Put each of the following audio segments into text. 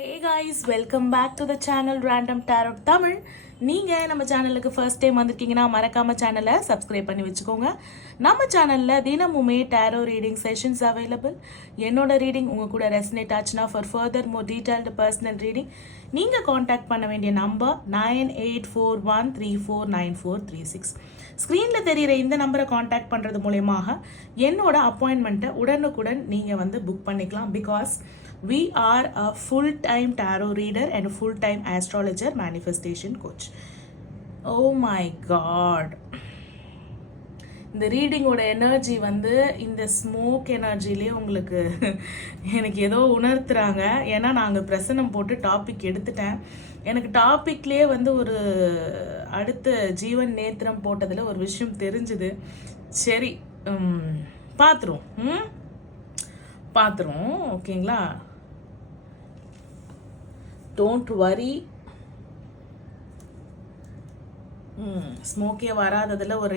Hey guys, welcome back to the channel Random Tarot Tamil. நீங்கள் நம்ம சேனலுக்கு first time வந்திருக்கீங்கன்னா மறக்காம சேனலை சப்ஸ்கிரைப் பண்ணி வச்சுக்கோங்க. நம்ம சேனலில் தினமுமே டேரோ ரீடிங் செஷன்ஸ் அவைலபிள். என்னோட ரீடிங் உங்கள் கூட ரெசனேட் ஆச்சுன்னா for further more detailed personal reading நீங்கள் காண்டாக்ட் பண்ண வேண்டிய நம்பர் 9841349436. ஸ்க்ரீனில் தெரிகிற இந்த நம்பரை காண்டாக்ட் பண்ணுறது மூலயமாக என்னோட அப்பாயின்மெண்ட்டை உடனுக்குடன் நீங்கள் புக் பண்ணிக்கலாம். Because we are a full-time tarot reader and a full-time astrologer manifestation coach. Oh my god, இந்த ரீடிங்கோட எனர்ஜி இந்த ஸ்மோக் எனர்ஜிலே உங்களுக்கு எனக்கு ஏதோ உணர்த்துறாங்க. ஏன்னா நாங்கள் பிரசனம் போட்டு டாபிக் எடுத்துட்டேன். எனக்கு டாபிக்லேயே ஒரு அடுத்த ஜீவன் நேத்திரம் போட்டதில் ஒரு விஷயம் தெரிஞ்சுது. சரி, பார்த்துருவோம் ஓகேங்களா. Don't worry. ஸ்மோக்கே வராததில் ஒரு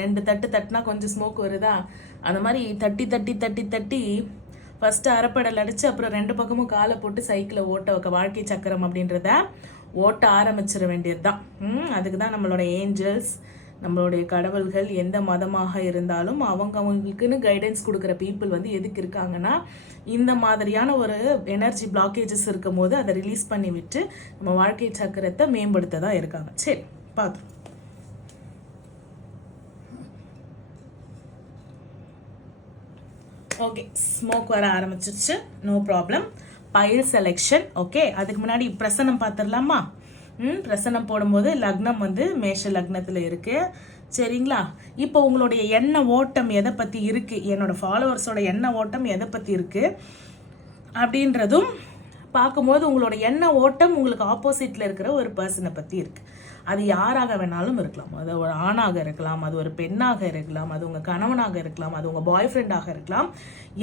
ரெண்டு தட்டு தட்டினா கொஞ்சம் ஸ்மோக் வருதா, அந்த மாதிரி தட்டி தட்டி தட்டி தட்டி ஃபஸ்ட்டு அரைப்படல் அடித்து அப்புறம் ரெண்டு பக்கமும் காலை போட்டு சைக்கிளை ஓட்ட வாழ்க்கை சக்கரம் அப்படின்றத ஓட்ட ஆரம்பிச்சிட வேண்டியது தான். அதுக்கு தான் நம்மளோட ஏஞ்சல்ஸ், நம்மளுடைய கடவுள்கள் எந்த மதமாக இருந்தாலும் அவங்களுக்குன்னு கைடன்ஸ் கொடுக்குற பீப்புள் எதுக்கு இருக்காங்கன்னா, இந்த மாதிரியான ஒரு எனர்ஜி பிளாக்கேஜஸ் இருக்கும் போது அதை ரிலீஸ் பண்ணி விட்டு நம்ம வாழ்க்கை சக்கரத்தை மேம்படுத்த தான் இருக்காங்க. சரி, பார்த்துருவோம். ஓகே, ஸ்மோக் வர ஆரம்பிச்சிருச்சு, no problem. Pile selection. Okay, அதுக்கு முன்னாடி பிரசனம் பார்த்துடலாமா? பிரசனம் போடும்போது லக்னம் மேஷ லக்னத்தில் இருக்கு. சரிங்களா. இப்போ உங்களுடைய எண்ண ஓட்டம் எதை பற்றி இருக்கு, என்னோட ஃபாலோவர்ஸோட எண்ண ஓட்டம் எதை பற்றி இருக்கு அப்படின்றதும் பார்க்கும்போது உங்களோட எண்ண ஓட்டம் உங்களுக்கு ஆப்போசிட்ல இருக்கிற ஒரு பர்சனை பற்றி இருக்கு. அது யாராக வேணாலும் இருக்கலாம். அது ஒரு ஆணாக இருக்கலாம், அது ஒரு பெண்ணாக இருக்கலாம், அது உங்கள் கணவனாக இருக்கலாம், அது உங்கள் பாய் ஃப்ரெண்டாக இருக்கலாம்,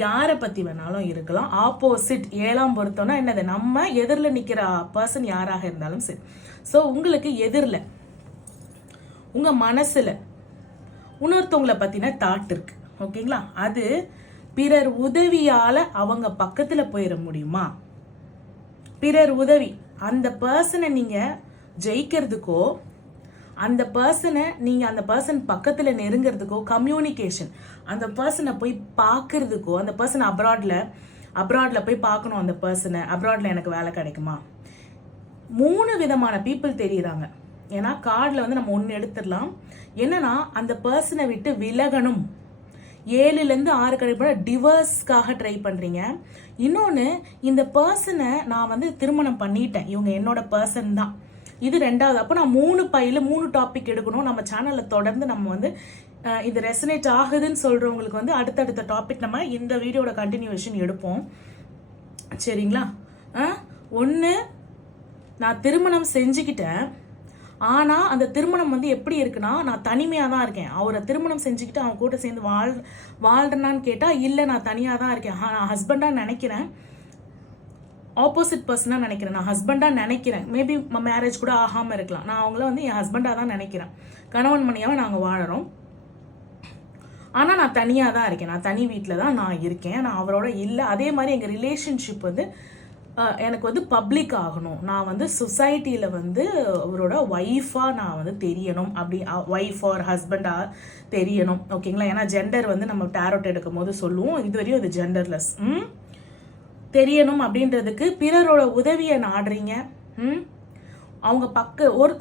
யாரை பற்றி வேணாலும் இருக்கலாம். ஆப்போசிட் 7ஆம் பொருத்தம்னா என்னது, நம்ம எதிரில் நிற்கிற பர்சன் யாராக இருந்தாலும் சரி. ஸோ உங்களுக்கு எதிரில் உங்கள் மனசில் இன்னொருத்தவங்களை பற்றின தாட் இருக்கு. ஓகேங்களா. அது பிறர் உதவியால் அவங்க பக்கத்தில் போயிட முடியுமா? பிறர் உதவி, அந்த பர்சனை நீங்கள் ஜெயிக்கிறதுக்கோ அந்த பர்சனை நீங்கள் அந்த பர்சன் பக்கத்தில் நெருங்கிறதுக்கோ, கம்யூனிகேஷன், அந்த பர்சனை போய் பார்க்கறதுக்கோ, அந்த பர்சன் அப்ராடில் போய் பார்க்கணும். அந்த பர்சனை அப்ராடில் எனக்கு வேலை கிடைக்குமா? 3 விதமான பீப்புள் தெரியுறாங்க. ஏன்னா கார்டில் நம்ம ஒன்று எடுத்துடலாம். என்னன்னா அந்த பர்சனை விட்டு விலகணும். 7லேருந்து 6 கழிப்பட டிவர்ஸ்க்காக ட்ரை பண்ணுறீங்க. இன்னொன்று, இந்த பர்சனை நான் திருமணம் பண்ணிட்டேன், இவங்க என்னோட பர்சன் தான். இது 2வது. அப்போ நான் 3 டாபிக் எடுக்கணும். நம்ம சேனலில் தொடர்ந்து நம்ம இது ரெசனேட் ஆகுதுன்னு சொல்கிறவங்களுக்கு அடுத்தடுத்த டாபிக் நம்ம இந்த வீடியோட கண்டினியூஷன் எடுப்போம். சரிங்களா. ஒன்று, நான் திருமணம் செஞ்சுக்கிட்டேன், ஆனால் அந்த திருமணம் எப்படி இருக்குன்னா, நான் தனிமையாக தான் இருக்கேன். அவரை திருமணம் செஞ்சுக்கிட்டு அவன் கூட சேர்ந்து வாழ்றேனான்னு கேட்டால் இல்லை, நான் தனியாக தான் இருக்கேன். நான் ஹஸ்பண்டாக நினைக்கிறேன், ஆப்போசிட் பர்சனாக நினைக்கிறேன். நான் ஹஸ்பண்டாக நினைக்கிறேன், மேபி மேரேஜ் கூட ஆகாமல் இருக்கலாம். நான் அவங்கள என் ஹஸ்பண்டாக தான் நினைக்கிறேன், கணவன் மணியாவை நாங்கள் வாழறோம். ஆனால் நான் தனியாக தான் இருக்கேன், நான் தனி வீட்டில் தான் நான் இருக்கேன், நான் அவரோட இல்லை. அதே மாதிரி எங்கள் ரிலேஷன்ஷிப் எனக்கு பப்ளிக் ஆகணும். நான் சொசைட்டியில் அவரோட ஒய்ஃபாக நான் தெரியணும், அப்படி ஒய்ஃப் ஆர் ஹஸ்பண்டாக தெரியணும். ஓகேங்களா. ஏன்னா ஜெண்டர் நம்ம டேரோட் எடுக்கும் போது சொல்லுவோம், இதுவரையும் அது ஜெண்டர்லெஸ். தெரியணும் அப்படின்றதுக்கு பிறரோட உதவியை நாடுறீங்க. அவங்க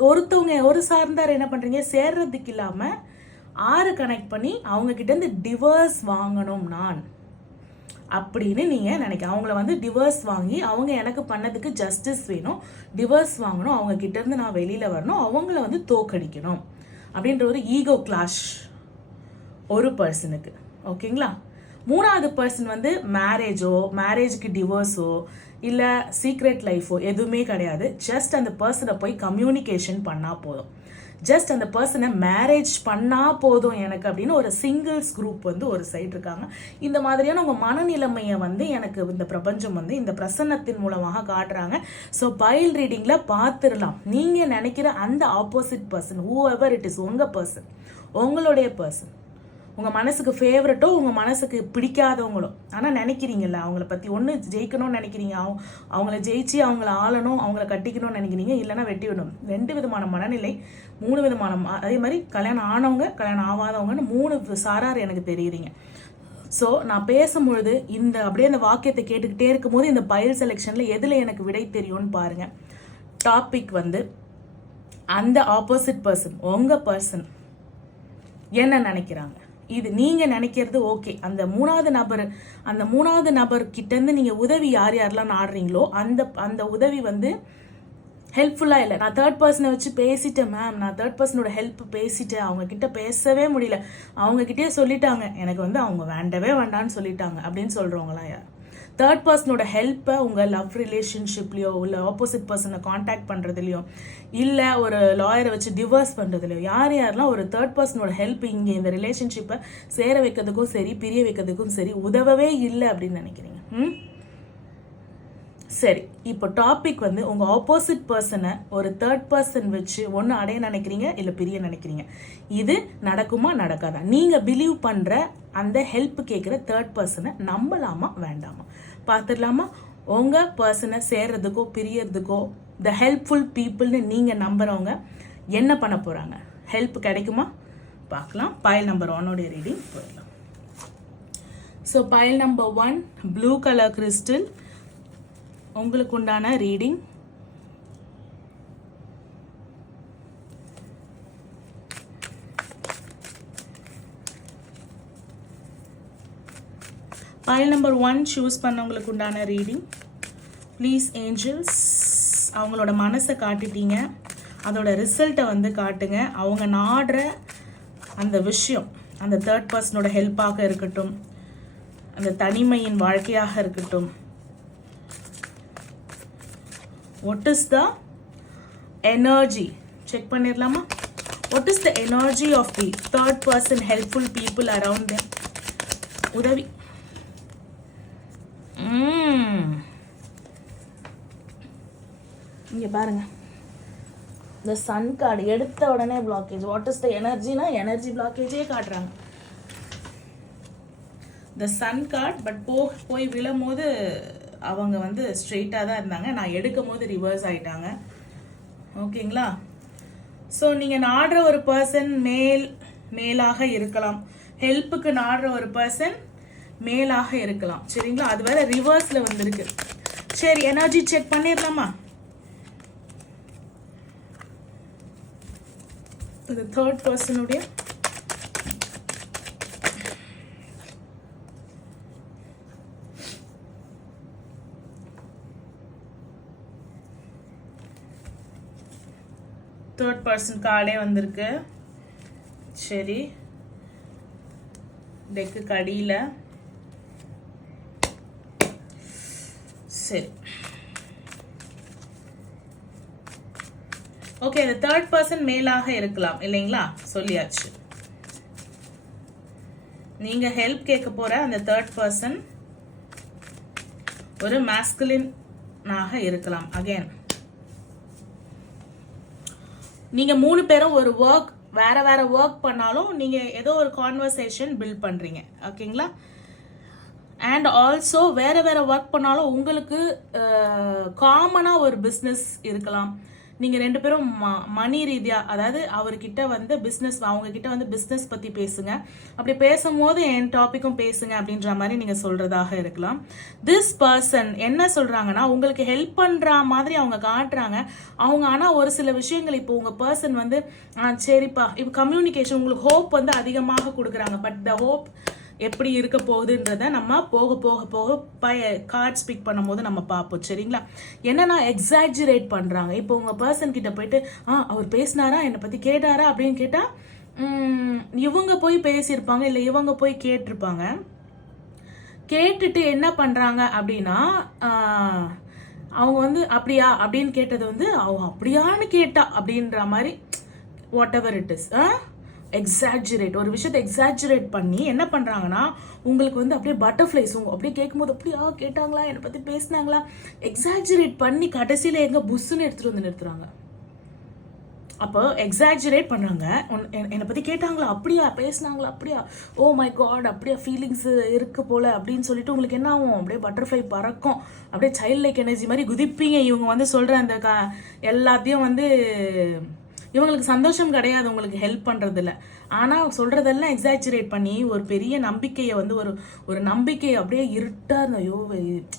ஒருத்தவங்க ஒரு சார்ந்தார் என்ன பண்ணுறீங்க, சேர்றதுக்கு இல்லாமல் 6 கனெக்ட் பண்ணி அவங்க கிட்டேருந்து டிவர்ஸ் வாங்கணும் நான் அப்படின்னு நீங்கள் நினைக்க. அவங்கள டிவர்ஸ் வாங்கி அவங்க எனக்கு பண்ணதுக்கு ஜஸ்டிஸ் வேணும், டிவர்ஸ் வாங்கணும், அவங்க கிட்டேருந்து நான் வெளியில் வரணும், அவங்கள தோக்கடிக்கணும் அப்படின்ற ஒரு ஈகோ கிளாஷ் ஒரு பர்சனுக்கு. ஓகேங்களா. 3வது பர்சன் மேரேஜுக்கு டிவோர்ஸோ இல்லை சீக்ரெட் லைஃபோ எதுவுமே கிடையாது. ஜஸ்ட் அந்த பர்சனை போய் கம்யூனிகேஷன் பண்ணால் போதும், ஜஸ்ட் அந்த பர்சனை மேரேஜ் பண்ணால் போதும் எனக்கு அப்படின்னு ஒரு சிங்கிள்ஸ் குரூப் ஒரு சைடு இருக்காங்க. இந்த மாதிரியான உங்கள் மனநிலைமையை எனக்கு இந்த பிரபஞ்சம் இந்த பிரசன்னத்தின் மூலமாக காட்டுறாங்க. ஸோ பைல் ரீடிங்கில் பார்த்துடலாம். நீங்கள் நினைக்கிற அந்த opposite person, who ever it is, உங்கள் பர்சன், உங்களுடைய பர்சன், உங்கள் மனசுக்கு ஃபேவரட்டோ உங்கள் மனசுக்கு பிடிக்காதவங்களோ ஆனால் நினைக்கிறீங்கல்ல அவங்கள பற்றி. ஒன்று ஜெயிக்கணும்னு நினைக்கிறீங்க, அவங்கள ஜெயிச்சு அவங்கள ஆளணும், அவங்கள கட்டிக்கணும்னு நினைக்கிறீங்க, இல்லைன்னா வெட்டி விடணும். 2 விதமான மனநிலை, 3 விதமான அதே மாதிரி கல்யாணம் ஆனவங்க கல்யாணம் ஆகாதவங்கன்னு 3 சாரார் எனக்கு தெரியுறீங்க. ஸோ நான் பேசும்பொழுது அப்படியே அந்த வாக்கியத்தை கேட்டுக்கிட்டே இருக்கும்போது இந்த பைல் செலெக்ஷனில் எதில் எனக்கு விடை தெரியும்னு பாருங்கள். டாபிக் வந்து அந்த ஆப்போசிட் பர்சன், உங்கள் பர்சன் என்ன நினைக்கிறாங்க. இது நீங்கள் நினைக்கிறது ஓகே. அந்த மூணாவது நபர் கிட்டேருந்து நீங்கள் உதவி யாரெல்லாம் நாடுறீங்களோ அந்த உதவி வந்து ஹெல்ப்ஃபுல்லாக இல்லை. நான் 3rd பர்சனை வச்சு பேசிட்டேன் மேம், நான் 3rd பர்சனோட ஹெல்ப் பேசிட்டேன், அவங்கக்கிட்ட பேசவே முடியல, அவங்கக்கிட்டே சொல்லிட்டாங்க எனக்கு வந்து அவங்க வேண்டவே வேண்டான்னு சொல்லிட்டாங்க அப்படின்னு சொல்கிறவங்களாம் யார்? 3rd பர்சனோட ஹெல்ப்பை உங்கள் லவ் ரிலேஷன்ஷிப்லையோ இல்லை ஆப்போசிட் பர்சனை காண்டாக்ட் பண்ணுறதுலையோ இல்லை ஒரு லாயரை வச்சு டிவோர்ஸ் பண்ணுறதுலையோ யாரெல்லாம் ஒரு 3rd பர்சனோட ஹெல்ப் இங்கே இந்த ரிலேஷன்ஷிப்பை சேர வைக்கிறதுக்கும் சரி பிரிய வைக்கிறதுக்கும் சரி உதவவே இல்லை அப்படின்னு நினைக்கிறீங்க? சரி, இப்போ டாபிக் வந்து உங்கள் ஆப்போசிட் பர்சனை ஒரு 3rd பர்சன் வச்சு ஒன்று அடைய நினைக்கிறீங்க இல்லை பிரிய நினைக்கிறீங்க. இது நடக்குமா நடக்காதா? நீங்கள் பிலீவ் பண்ணுற அந்த ஹெல்ப் கேட்குற 3rd பர்சனை நம்பலாமா வேண்டாமா பார்த்துடலாமா? உங்கள் பர்சனை சேர்றதுக்கோ பிரியறதுக்கோ த ஹெல்ப்ஃபுல் பீப்புள்னு நீங்கள் நம்புகிறவங்க என்ன பண்ண போகிறாங்க? ஹெல்ப் கிடைக்குமா பார்க்கலாம். பைல் நம்பர் 1 ரீடிங் போயிடலாம். So pile number 1 blue colour crystal உங்களுக்கு உண்டான ரீடிங். பைல் நம்பர் 1 சூஸ் பண்ணவங்களுக்கு உண்டான ரீடிங். ப்ளீஸ் ஏஞ்சல்ஸ், அவங்களோட மனசை காட்டிட்டீங்க, அதோட ரிசல்ட்டை வந்து காட்டுங்க. அவங்க நாடுற அந்த விஷயம், அந்த 3rd பர்சனோட ஹெல்ப்பாக இருக்கட்டும், அந்த தனிமையின் வாழ்க்கையாக இருக்கட்டும், what is the energy? Check பண்ணிடலாமா? what is the energy of the 3rd person helpful people around them? உதவி. இங்க பாருங்க, இந்த சன் கார்டு எடுத்த உடனே பிளாக்கேஜ். வாட் இஸ் த எனர்ஜினா எனர்ஜி பிளாக்கேஜே காட்டுறாங்க. த சன் கார்டு பட் போய் விழும் போது அவங்க வந்து ஸ்ட்ரெயிட்டாக தான் இருந்தாங்க, நான் எடுக்கும் போது ரிவர்ஸ் ஆகிட்டாங்க. ஓகேங்களா? ஸோ நீங்கள் நாடுற ஒரு பர்சன் மேலாக இருக்கலாம், ஹெல்ப்புக்கு நாடுற ஒரு பர்சன் மேலாக இருக்கலாம். சரிங்களா? அது வேற ரிவர்ஸில் வந்துருக்கு. சரி, எனர்ஜி செக் பண்ணிடலாமா? இந்த 3rd பர்சனுடைய தேர்ட் பர்சன் கார்டே வந்திருக்கு. சரி, டெக்கு கடியில். சரி, ஓகே. இந்த 3rd பர்சன் மேலாக இருக்கலாம் இல்லைங்களா? சொல்லியாச்சு. நீங்க ஹெல்ப் கேட்க போற அந்த 3rd பர்சன் ஒரு மாஸ்குலினாக இருக்கலாம். அகைன் நீங்க 3 பேரும் ஒரு வேற ஒர்க் பண்ணாலும் நீங்க ஏதோ ஒரு கான்வர்சேஷன் பில்ட் பண்றீங்க. ஓகேங்களா? அண்ட் ஆல்சோ வேற ஒர்க் பண்ணாலும் உங்களுக்கு காமனா ஒரு பிஸ்னஸ் இருக்கலாம். நீங்க 2 பேரும் மணி ரீதியா, அதாவது அவர்கிட்ட வந்து பிஸ்னஸ், அவங்க கிட்ட வந்து பிஸ்னஸ் பத்தி பேசுங்க. அப்படி பேசும்போது என் டாபிக்கும் பேசுங்க அப்படின்ற மாதிரி நீங்க சொல்றதாக இருக்கலாம். திஸ் பர்சன் என்ன சொல்றாங்கன்னா, உங்களுக்கு ஹெல்ப் பண்ற மாதிரி அவங்க காட்டுறாங்க. அவங்க ஆனா ஒரு சில விஷயங்கள் இப்போ உங்க பர்சன் வந்து சரிப்பா, இப்போ கம்யூனிகேஷன் உங்களுக்கு ஹோப் வந்து அதிகமாக கொடுக்குறாங்க. பட் த ஹோப் எப்படி இருக்க போகுதுன்றத நம்ம போக போக போக கார்ட்ஸ் பிக் பண்ணும்போது நம்ம பார்ப்போம். சரிங்களா? என்னன்னா எக்ஸாஜரேட் பண்றாங்க. இப்போ உங்க பர்சன் கிட்ட போயிட்டு அவர் பேசினாரா, என்னை பத்தி கேட்டாரா அப்படின்னு கேட்டா இவங்க போய் பேசியிருப்பாங்க, இல்லை இவங்க போய் கேட்டிருப்பாங்க. கேட்டுட்டு என்ன பண்றாங்க அப்படின்னா அவங்க வந்து அப்படியா அப்படின்னு கேட்டது வந்து அவங்க அப்படியான்னு கேட்டா அப்படின்ற மாதிரி what ever it is exaggerate, ஒரு விஷயத்தை எக்ஸாஜரேட் பண்ணி என்ன பண்றாங்கன்னா உங்களுக்கு வந்து அப்படியே பட்டர்ஃப்ளைஸ் அப்படியே கேட்கும்போது அப்படியா கேட்டாங்களா, என்னை பத்தி பேசினாங்களா, எக்ஸாஜரேட் பண்ணி கடைசியில எங்க புஷ்ன்னு எடுத்துட்டு வந்து நிறுத்துறாங்க. அப்போ எக்ஸாஜரேட் பண்ணுறாங்க. என்னை பற்றி கேட்டாங்களா, அப்படியா பேசினாங்களா, அப்படியா, ஓ மை காட், அப்படியா ஃபீலிங்ஸ் இருக்கு போல அப்படின்னு சொல்லிட்டு உங்களுக்கு என்ன ஆகும், அப்படியே பட்டர்ஃப்ளை பறக்கும், அப்படியே சைல்ட் லைக் எனர்ஜி மாதிரி குதிப்பீங்க. இவங்க வந்து சொல்கிற அந்த எல்லாத்தையும் வந்து இவங்களுக்கு சந்தோஷம் கிடையாது உங்களுக்கு ஹெல்ப் பண்ணுறதில்ல. ஆனால் சொல்கிறதெல்லாம் எக்ஸாஜரேட் பண்ணி ஒரு பெரிய நம்பிக்கையை வந்து ஒரு நம்பிக்கையை அப்படியே இருட்டாக இருந்த, ஐயோ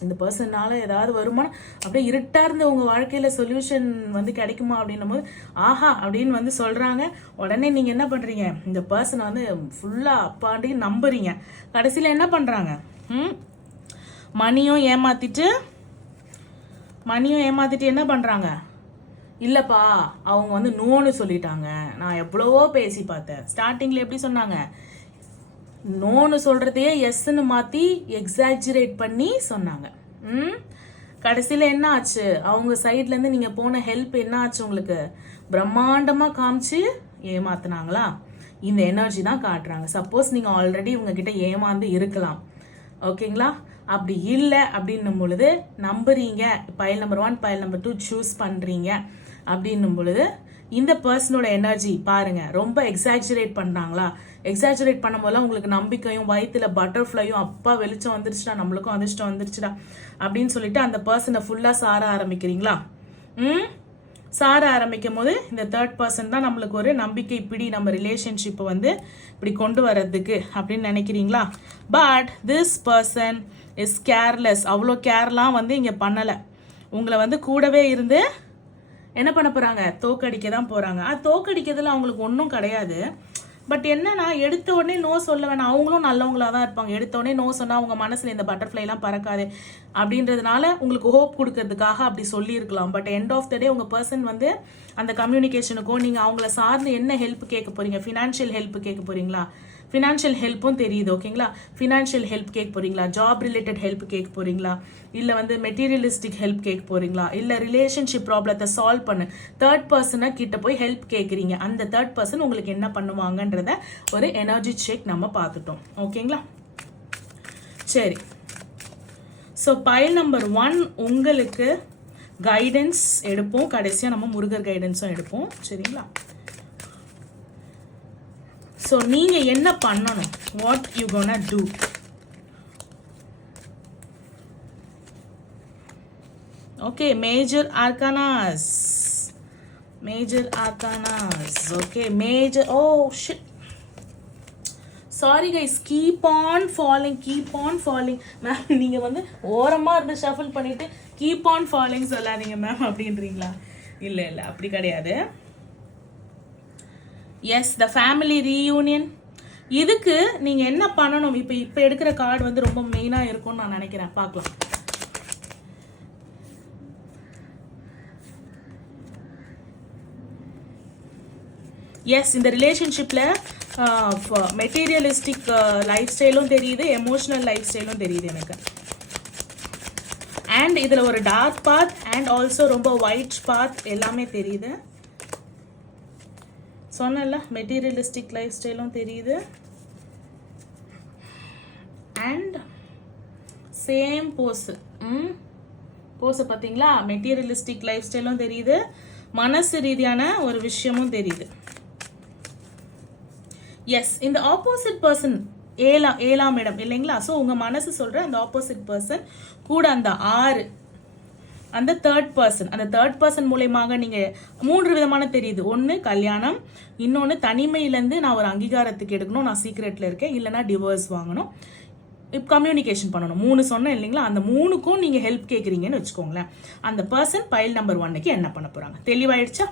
இந்த பர்சனால் ஏதாவது வருமானம், அப்படியே இருட்டாக இருந்த உங்கள் வாழ்க்கையில் சொல்யூஷன் வந்து கிடைக்குமா அப்படின்னும் போது ஆஹா அப்படின்னு வந்து சொல்கிறாங்க. உடனே நீங்கள் என்ன பண்ணுறீங்க, இந்த பர்சனை வந்து ஃபுல்லாக அப்பாண்டி நம்புறீங்க. கடைசியில் என்ன பண்ணுறாங்க, மணியும் ஏமாற்றிட்டு என்ன பண்ணுறாங்க, இல்லைப்பா அவங்க வந்து நோன்னு சொல்லிட்டாங்க, நான் எவ்வளவோ பேசி பார்த்தேன். ஸ்டார்டிங்கில் எப்படி சொன்னாங்க, நோன்னு சொல்கிறதையே எஸ்ன்னு மாற்றி எக்ஸாஜரேட் பண்ணி சொன்னாங்க. கடைசியில் என்ன ஆச்சு, அவங்க சைட்லேருந்து நீங்கள் போன ஹெல்ப் என்ன ஆச்சு, உங்களுக்கு பிரம்மாண்டமாக காமிச்சு ஏமாத்துனாங்களா? இந்த எனர்ஜி தான் காட்டுறாங்க. சப்போஸ் நீங்கள் ஆல்ரெடி உங்ககிட்ட ஏமாந்து இருக்கலாம், ஓகேங்களா? அப்படி இல்லை அப்படின்னும் பொழுது நம்புறீங்க, file number 1 pile number 2 choose பண்ணுறீங்க அப்படின்னும் பொழுது இந்த பர்சனோட எனர்ஜி பாருங்க, ரொம்ப எக்ஸாஜரேட் பண்ணுறாங்களா? எக்ஸாஜரேட் பண்ணும்போதெல்லாம் உங்களுக்கு நம்பிக்கையும் வயிற்றுல பட்டர்ஃப்ளையும், அப்பா வெளிச்சம் வந்துருச்சுடா, நம்மளுக்கும் அதிர்ஷ்டம் வந்துருச்சுடா அப்படின்னு சொல்லிட்டு அந்த பர்சனை ஃபுல்லாக சார ஆரம்பிக்கிறீங்களா? சார ஆரம்பிக்கும் போது இந்த தேர்ட் பர்சன் தான் நம்மளுக்கு ஒரு நம்பிக்கை இப்படி நம்ம ரிலேஷன்ஷிப்பை வந்து இப்படி கொண்டு வர்றதுக்கு அப்படின்னு நினைக்கிறீங்களா? But this person is careless. அவ்வளோ கேர்லாம் வந்து இங்கே பண்ணலை. உங்களை வந்து கூடவே இருந்து என்ன பண்ண போகிறாங்க, தோக்கடிக்க தான் போகிறாங்க. தோக்கடிக்கிறதுல அவங்களுக்கு ஒன்றும் கிடையாது. பட் என்னன்னா, எடுத்த உடனே நோ சொல்ல வேணாம். அவங்களும் நல்லவங்களாக தான் இருப்பாங்க. எடுத்த உடனே நோ சொன்னால் அவங்க மனசில் இந்த பட்டர்ஃப்ளைலாம் பறக்காது அப்படின்றதுனால உங்களுக்கு ஹோப் கொடுக்கறதுக்காக அப்படி சொல்லியிருக்கலாம். பட் எண்ட் ஆஃப் த டே உங்கள் பர்சன் வந்து அந்த கம்யூனிகேஷனுக்கோ நீங்கள் அவங்கள சார்ந்து என்ன ஹெல்ப் கேட்க போகிறீங்க, ஃபினான்ஷியல் ஹெல்ப் கேட்க போகிறீங்களா? ஃபினான்ஷியல் ஹெல்ப்பும் தெரியுது, ஓகேங்களா? ஃபினான்ஷியல் ஹெல்ப் கேட்க போகிறீங்களா, ஜாப் ரிலேட்டட் ஹெல்ப் கேட்க போகிறீங்களா, இல்லை வந்து மெட்டீரியலிஸ்டிக் ஹெல்ப் கேட்க போகிறீங்களா, இல்லை ரிலேஷன்ஷிப் ப்ராப்ளத்தை சால்வ் பண்ணு தேர்ட் பர்சனை கிட்ட போய் ஹெல்ப் கேட்குறீங்க. அந்த தேர்ட் பர்சன் உங்களுக்கு என்ன பண்ணுவாங்கன்றத ஒரு எனர்ஜி செக் நம்ம பார்த்துட்டோம், ஓகேங்களா? சரி, ஸோ பைல் நம்பர் 1 உங்களுக்கு கைடன்ஸ் எடுப்போம். கடைசியாக நம்ம முருகர் கைடன்ஸும் எடுப்போம், சரிங்களா? ஸோ நீங்கள் என்ன பண்ணணும், what you gonna do? Okay, major arcanas. Okay, major, oh shit, sorry guys, keep on falling. Ma'am நீங்கள் வந்து ஓரமாக இருந்து ஷஃபில் பண்ணிவிட்டு கீப் ஆன் ஃபாலிங் சொல்லாதீங்க மேம் அப்படின்றீங்களா? இல்லை அப்படி கிடையாது. Yes, the family reunion. இதுக்கு நீங்கள் என்ன பண்ணணும், இப்போ எடுக்கிற கார்டு வந்து ரொம்ப மெயினாக இருக்கும்னு நான் நினைக்கிறேன். பார்க்கலாம். எஸ், இந்த ரிலேஷன்ஷிப்பில் மெட்டீரியலிஸ்டிக் லைஃப் ஸ்டைலும் தெரியுது, எமோஷனல் லைஃப் ஸ்டைலும் தெரியுது எனக்கு. அண்ட் இதில் ஒரு டார்க் பாத் அண்ட் ஆல்சோ ரொம்ப ஒயிட் பாத் எல்லாமே தெரியுது. சொன்னல, மெட்டீரியலிஸ்டிக் லைஃப் ஸ்டைலும் தெரியுது அண்ட் சேம் போஸு பார்த்தீங்களா? மெட்டீரியலிஸ்டிக் லைஃப் ஸ்டைலும் தெரியுது, மனசு ரீதியான ஒரு விஷயமும் தெரியுது. எஸ், இந்த ஆப்போசிட் பர்சன் ஏழாம் இடம் இல்லைங்களா? ஸோ உங்கள் மனசு சொல்கிற அந்த ஆப்போசிட் பர்சன் கூட அந்த 6 அந்த தேர்ட் பர்சன் மூலயமாக நீங்கள் 3 விதமான தெரியுது. ஒன்று கல்யாணம், இன்னொன்று தனிமையிலேருந்து நான் ஒரு அங்கீகாரத்துக்கு எடுக்கணும், நான் சீக்ரெட்டில் இருக்கேன், இல்லைனா டிவோர்ஸ் வாங்கணும், இப்போ கம்யூனிகேஷன் பண்ணணும். 3 சொன்னேன் இல்லைங்களா? அந்த 3க்கும் நீங்கள் ஹெல்ப் கேட்குறீங்கன்னு வச்சுக்கோங்களேன். அந்த பர்சன் பைல் நம்பர் 1க்கு என்ன பண்ண போகிறாங்க, தெளிவாயிடுச்சா?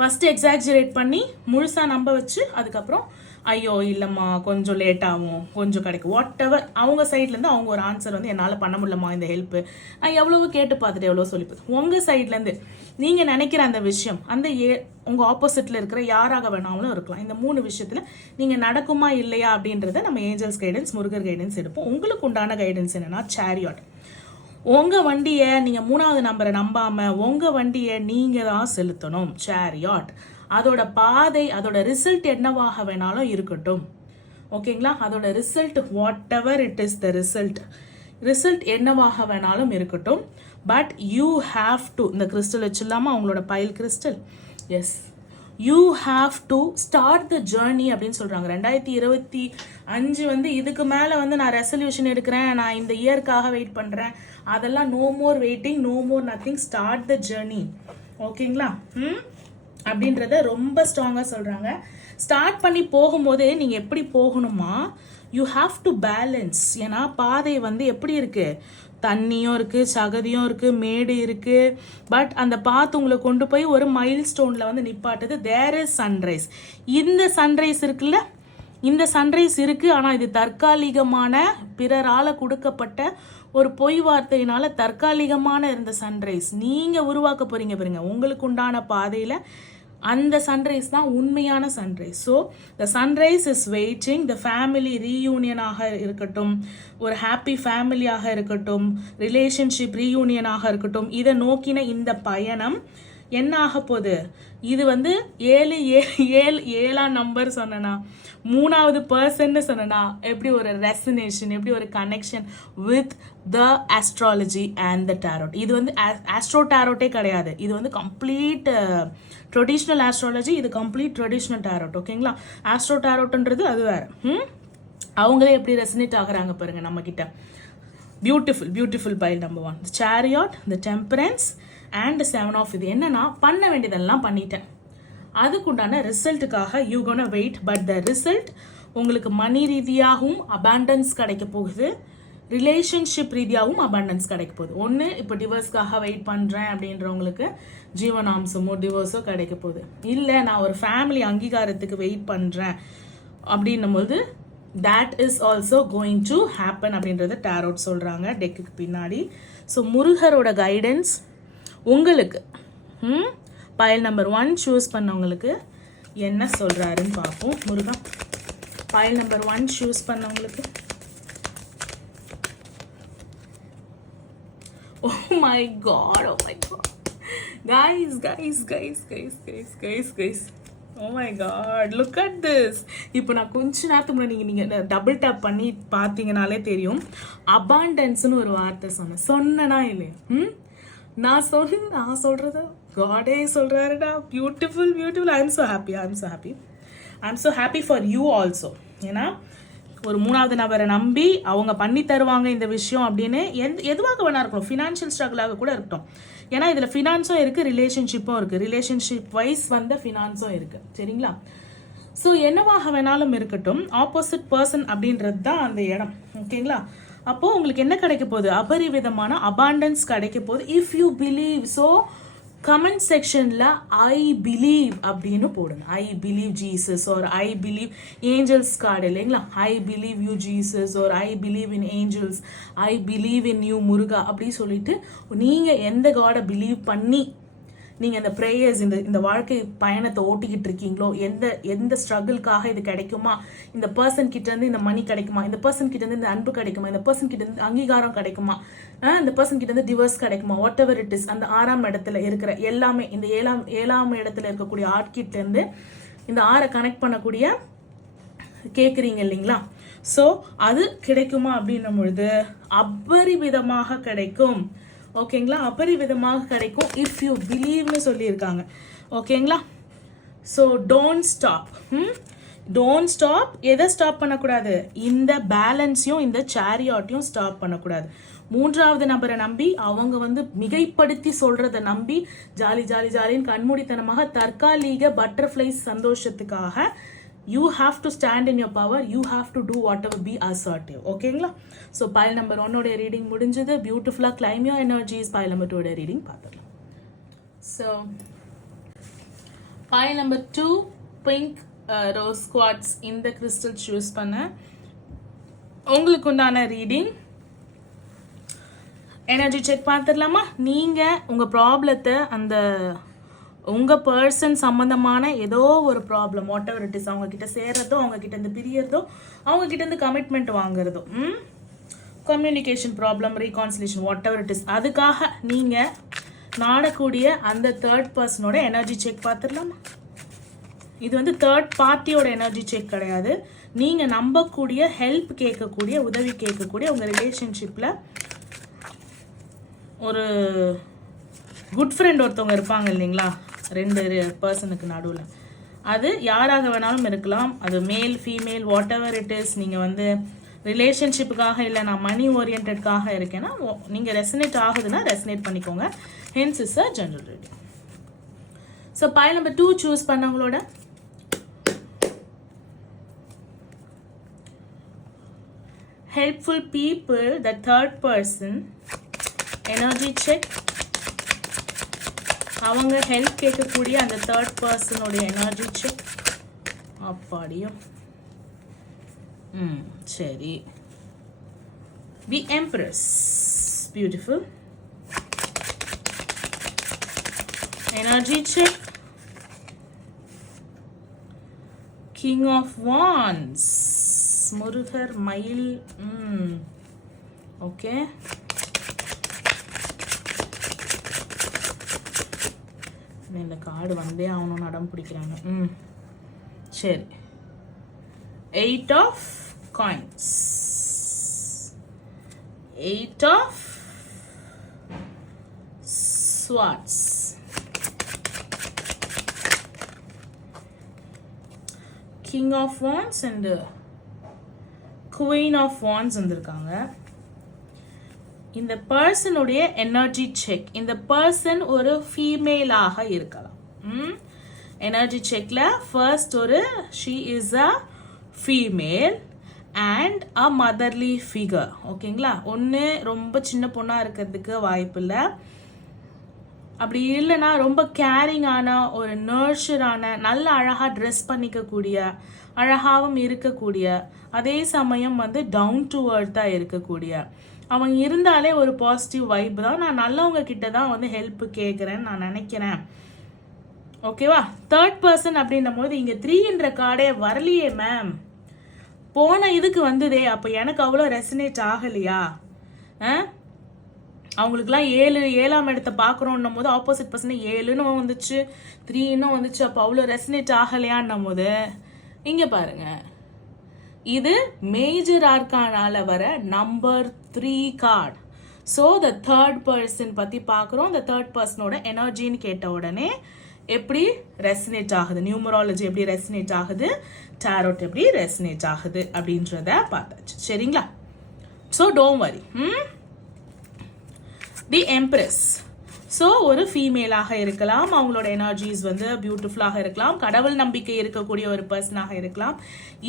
ஃபஸ்ட்டு எக்ஸாஜரேட் பண்ணி முழுசாக நம்ப வச்சு அதுக்கப்புறம் ஐயோ இல்லைம்மா கொஞ்சம் லேட் ஆகும், கொஞ்சம் கிடைக்கும், வாட் எவர் அவங்க சைட்லேருந்து அவங்க ஒரு ஆன்சர் வந்து என்னால் பண்ண முடியலம்மா இந்த ஹெல்ப்பு, நான் எவ்வளவோ கேட்டு பார்த்துட்டு எவ்வளோ சொல்லிப்போம். உங்கள் சைட்லேருந்து நீங்கள் நினைக்கிற அந்த விஷயம் அந்த உங்கள் ஆப்போசிட்டில் இருக்கிற யாராக வேணாலும் இருக்கலாம். இந்த 3 விஷயத்தில் நீங்கள் நடக்குமா இல்லையா அப்படின்றத நம்ம ஏஞ்சல்ஸ் கைடன்ஸ், முருகர் கைடன்ஸ் எடுப்போம். உங்களுக்கு உண்டான கைடன்ஸ் என்னென்னா சேரியாட். உங்கள் வண்டியை நீங்கள் 3வது நம்பரை நம்பாமல் உங்கள் வண்டியை நீங்கள் தான் செலுத்தணும். சேரியாட் அதோட பாதை, அதோட ரிசல்ட் என்னவாக வேணாலும் இருக்கட்டும், ஓகேங்களா? அதோட result whatever it is, the result என்னவாக வேணாலும் இருக்கட்டும். பட் யூ ஹாவ் டு, இந்த கிறிஸ்டல் வச்சுலாமா, அவங்களோட pile crystal, yes, you have to start the journey அப்படின்னு சொல்கிறாங்க. 2025 வந்து இதுக்கு மேலே வந்து நான் ரெசல்யூஷன் எடுக்கிறேன், நான் இந்த இயர்க்காக வெயிட் பண்ணுறேன், அதெல்லாம் no more waiting, no more nothing, start the journey. ஓகேங்களா? அப்படின்றத ரொம்ப ஸ்ட்ராங்காக சொல்கிறாங்க. ஸ்டார்ட் பண்ணி போகும்போதே நீங்கள் எப்படி போகணுமா, யூ ஹாவ் டு பேலன்ஸ். ஏன்னா பாதை வந்து எப்படி இருக்குது, தண்ணியும் இருக்குது, சகதியும் இருக்குது, மேடு இருக்குது. பட் அந்த பாத்து உங்களை கொண்டு போய் ஒரு மைல் ஸ்டோனில் வந்து நிப்பாட்டுது. There is sunrise. இந்த சன்ரைஸ் இருக்குல்ல, இந்த சன்ரைஸ் இருக்குது. ஆனால் இது தற்காலிகமான, பிறரால் கொடுக்கப்பட்ட ஒரு பொய் வார்த்தையினால தற்காலிகமான இருந்த சன்ரைஸ் நீங்கள் உருவாக்க போகிறீங்க பாருங்க. உங்களுக்கு உண்டான பாதையில் அந்த சன்ரைஸ் தான் உண்மையான sunrise. So the sunrise is waiting. The family ரீயூனியனாக இருக்கட்டும், ஒரு ஹாப்பி ஃபேமிலியாக இருக்கட்டும், ரிலேஷன்ஷிப் ரீயூனியனாக இருக்கட்டும், இதை நோக்கின இந்த பயணம் என்ன ஆக போகுது, இது வந்து 7 நம்பர் சொன்னா, 3வது பர்சன்னு சொன்னா, எப்படி ஒரு ரெசனேஷன், எப்படி ஒரு connection with the astrology and the tarot. இது வந்து ஆஸ்ட்ரோ டேரோட்டே கிடையாது, இது வந்து கம்ப்ளீட் ட்ரெடிஷ்னல் ஆஸ்ட்ராலஜி, இது கம்ப்ளீட் ட்ரெடிஷ்னல் டேரோட். ஓகேங்களா? ஆஸ்ட்ரோ டேரோட்ன்றது அது வேற. அவங்களே எப்படி ரெசனேட் ஆகுறாங்க பாருங்க நம்ம கிட்ட. Beautiful beautiful pile number 1, the chariot, the temperance and 7 of. இது என்னன்னா, பண்ண வேண்டியதெல்லாம் பண்ணிட்டேன், அதுக்குண்டான ரிசல்ட்டுக்காக you gonna wait. But the result உங்களுக்கு மணி ரீதியாகவும் அபாண்டன்ஸ் கிடைக்க போகுது, ரிலேஷன்ஷிப் ரீதியாகவும் அபாண்டன்ஸ் கிடைக்க போகுது. ஒன்று இப்போ டிவோர்ஸ்க்காக வெயிட் பண்ணுறேன் அப்படின்றவங்களுக்கு ஜீவனாம்சமோ டிவோர்ஸோ கிடைக்க போகுது. இல்லை நான் ஒரு ஃபேமிலி அங்கீகாரத்துக்கு வெயிட் பண்ணுறேன் அப்படின்னும் போது that is also going to happen அப்படின்றத டேரோட் சொல்கிறாங்க டெக்குக்கு பின்னாடி. ஸோ முருகரோட கைடன்ஸ் உங்களுக்கு பைல் நம்பர் 1 சூஸ் பண்ணவங்களுக்கு என்ன சொல்கிறாருன்னு பார்ப்போம். முருகா, பைல் நம்பர் 1 சூஸ் பண்ணவங்களுக்கு. Oh my god, oh my god. Guys. Oh my god, look at this. இப்போ நான் கொஞ்ச நேரத்துக்கு முன்னாடி நீங்கள் டபுள் டேப் பண்ணி பார்த்தீங்கனாலே தெரியும், அபாண்டன்ஸ்னு ஒரு வார்த்தை சொன்னேனா இல்லையா? நான் சொல்கிறத காடே சொல்கிறாருடா. Beautiful. I am so happy for you also. ஏன்னா ஒரு 3வது நபரை நம்பி அவங்க பண்ணி தருவாங்க இந்த விஷயம் அப்படின்னு எதுவாக வேணா இருக்கணும், ஃபினான்ஷியல் ஸ்ட்ரகிளாக கூட இருக்கட்டும். ஏன்னா இதில் ஃபினான்ஸும் இருக்குது, ரிலேஷன்ஷிப்பும் இருக்குது, ரிலேஷன்ஷிப் வைஸ் வந்த ஃபினான்ஸும் இருக்குது. சரிங்களா? ஸோ என்னவாக வேணாலும் இருக்கட்டும், ஆப்போசிட் பர்சன் அப்படின்றது தான் அந்த இடம். ஓகேங்களா? அப்போது உங்களுக்கு என்ன கிடைக்க போகுது, அபரிவிதமான அபாண்டன்ஸ் கிடைக்க போகுது if you believe. So comment செக்ஷனில் ஐ பிலீவ் அப்படின்னு போடுங்க. I believe Jesus or I believe angels card இல்லைங்களா, I believe you Jesus or I believe in angels, I believe in you முருகா அப்படி சொல்லிட்டு நீங்கள் எந்த காடை பிலீவ் பண்ணி நீங்கள் இந்த ப்ரேயர்ஸ் இந்த வாழ்க்கை பயணத்தை ஓட்டிக்கிட்டு இருக்கீங்களோ, எந்த ஸ்ட்ரகிள்காக இது கிடைக்குமா, இந்த பர்சன் கிட்டேருந்து இந்த மணி கிடைக்குமா, இந்த பர்சன் கிட்டேருந்து இந்த அன்பு கிடைக்குமா, இந்த பர்சன் கிட்டேருந்து அங்கீகாரம் கிடைக்குமா, இந்த பர்சன் கிட்டேருந்து டிவோர்ஸ் கிடைக்குமா, வாட் எவர் இட் இஸ், அந்த 6ஆம் இடத்துல இருக்கிற எல்லாமே, இந்த 7ஆம் இடத்துல இருக்கக்கூடிய ஆட்கிட்டேருந்து இந்த 6 கனெக்ட் பண்ணக்கூடிய கேட்குறீங்க இல்லைங்களா? ஸோ அது கிடைக்குமா அப்படின்னும் பொழுது அபரிவிதமாக கிடைக்கும். ஓகேங்களா? அபரிவிதமாக கிடைக்கும் இஃப் யூ பிலீவ்னு சொல்லியிருக்காங்க. ஓகேங்களா? So don't stop. எதை ஸ்டாப் பண்ணக்கூடாது, இந்த பேலன்ஸையும் இந்த சேரியாட்டையும் ஸ்டாப் பண்ணக்கூடாது. 3வது நபரை நம்பி அவங்க வந்து மிகைப்படுத்தி சொல்றதை நம்பி ஜாலின்னு கண்மூடித்தனமாக தற்காலிக பட்டர்ஃப்ளைஸ் சந்தோஷத்துக்காக you have to stand in your power, you have to do whatever, be assertive. ஓகேங்களா? ஸோ பைல் நம்பர் 1 உடைய ரீடிங் முடிஞ்சது. பியூட்டிஃபுல்லாக claim your energies. File number 2 உடைய ரீடிங் பார்த்துக்கலாம். So pile number 2 pink rose quartz இந்த crystal choose பண்ண உங்களுக்கு உண்டான ரீடிங் எனர்ஜி செக் பார்த்துடலாமா? நீங்கள் உங்கள் ப்ராப்ளத்தை அந்த உங்கள் பர்சன் சம்மந்தமான ஏதோ ஒரு problem whatever it is, அவங்கக்கிட்ட சேர்றதோ, அவங்கக்கிட்ட இருந்து பிரியறதோ, அவங்கக்கிட்ட இருந்து கமிட்மெண்ட் வாங்குறதோ, communication problem, reconciliation, whatever it is, அதுக்காக நீங்கள் நாடக்கூடிய அந்த 3rd பர்சனோட எனர்ஜி செக் பார்த்துடலாமா? இது வந்து 3rd பார்ட்டியோட எனர்ஜி செக் கிடையாது. நீங்கள் நம்பக்கூடிய, ஹெல்ப் கேட்கக்கூடிய, உதவி கேட்கக்கூடிய உங்கள் ரிலேஷன்ஷிப்பில் ஒரு குட் ஃப்ரெண்ட் ஒருத்தவங்க இருப்பாங்க இல்லைங்களா, ரெண்டு பர்சனுக்கு நடுவில். அது யாராக வேணாலும் இருக்கலாம், அது male female what ever it is. நீங்கள் வந்து ரிலேஷன்ஷிப்புக்காக இல்லை நான் மணி ஓரியன்டாக இருக்கேன்னா நீங்கள் ரெசனேட் ஆகுதுன்னா ரெசனேட் பண்ணிக்கோங்க. Hence is a general reading. So pile number 2 choose பண்ணவங்களோட helpful people, the third person, energy check. அவங்க ஹெல்ப் கேட்கக்கூடிய அந்த தேர்ட் பர்சனோட எனர்ஜி செக். அப்படியும் சரி. The empress, beautiful energy check. King of wands, Murugar மயில். ஓகே. இந்த கார்டு வந்தே ஆகணும்னு அடம் பிடிக்கிறாங்க. சரி. 8 of coins, 8 of swords, king of wands and queen of wands வந்திருக்காங்க. இந்த பர்சனுடைய எனர்ஜி செக். இந்த பர்சன் ஒரு ஃபீமேலாக இருக்கலாம். எனர்ஜி செக்ல ஃபர்ஸ்ட் ஒரு she is a female and a motherly figure. ஓகேங்களா? ஒன்று ரொம்ப சின்ன பொண்ணாக இருக்கிறதுக்கு வாய்ப்பு இல்லை. அப்படி இல்லைன்னா ரொம்ப கேரிங்கான ஒரு நர்ச்சரான நல்ல அழகாக ட்ரெஸ் பண்ணிக்கக்கூடிய அழகாகவும் இருக்கக்கூடிய அதே சமயம் வந்து டவுன் டு அர்த்தாக இருக்கக்கூடிய அவங்க இருந்தாலே ஒரு பாசிட்டிவ் வைப் தான். நான் நல்லவங்க கிட்ட தான் வந்து ஹெல்ப் கேட்குறேன்னு நான் நினைக்கிறேன். ஓகேவா? தேர்ட் பர்சன் அப்படின்னும் போது இங்கே 3ன்ற கார்டே வரலையே மேம். போன இதுக்கு வந்ததே, அப்போ எனக்கு அவ்வளோ ரெசனேட் ஆகலையா? அவங்களுக்குலாம் 7ஆம் இடத்தை பார்க்குறோன்னும் போது ஆப்போசிட் பர்சன் 7ன்னு வந்துச்சு, 3ன்னு வந்துச்சு. அப்போ அவ்வளோ ரெசனேட் ஆகலையான்னும் போது இங்கே பாருங்க, இது மேஜர் ஆர்கானால வர number 3 card. So the third person பற்றி பார்க்குறோம். த தேர்ட் பர்சனோட எனர்ஜின்னு கேட்ட உடனே எப்படி ரெசனேட் ஆகுது, நியூமராலஜி எப்படி ரெசனேட் ஆகுது, டாரோட் எப்படி ரெசனேட் ஆகுது அப்படின்றத பார்த்தாச்சு. சரிங்களா? So don't worry. The embrace. So ஒரு ஃபீமேலாக இருக்கலாம், அவங்களோட எனர்ஜிஸ் வந்து பியூட்டிஃபுல்லாக இருக்கலாம், கடவுள் நம்பிக்கை இருக்கக்கூடிய ஒரு பர்சனாக இருக்கலாம்,